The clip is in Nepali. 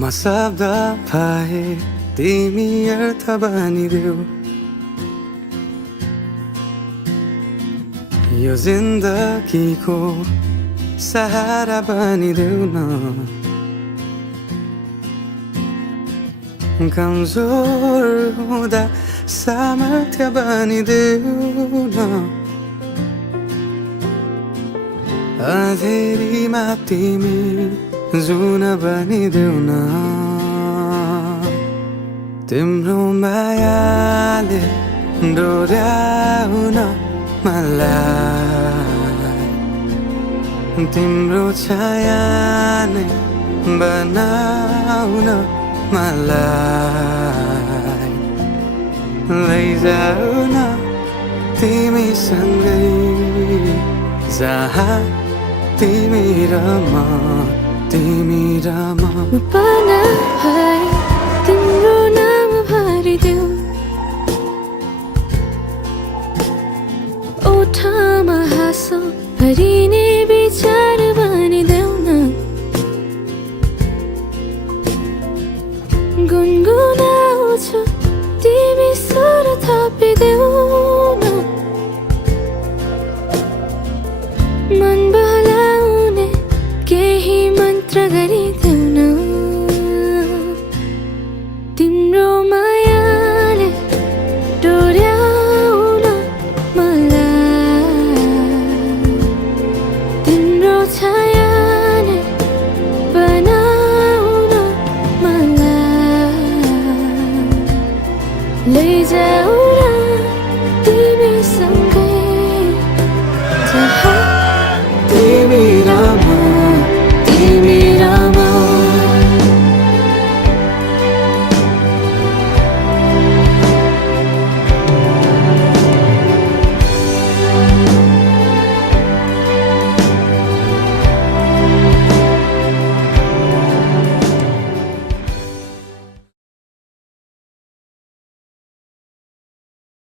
मसब्दा भए तिमी अर्थ बनिदेऊ यो जिन्दगीको सहारा बनिदेऊ न कमजोर हुँदा सामर्थ्य बनिदेऊ न अँधेरीमा तिमी जुन बनिदेऊ न तिम्रो मायाले डोर्याउन मलाई तिम्रो छाया नै बनाउन मलाई लैजाऊ न तिमीसँगै जहाँ तिमी र म पाना भए तिम्रो नाम भरिदेऊ ओठमा हाँसो भरिने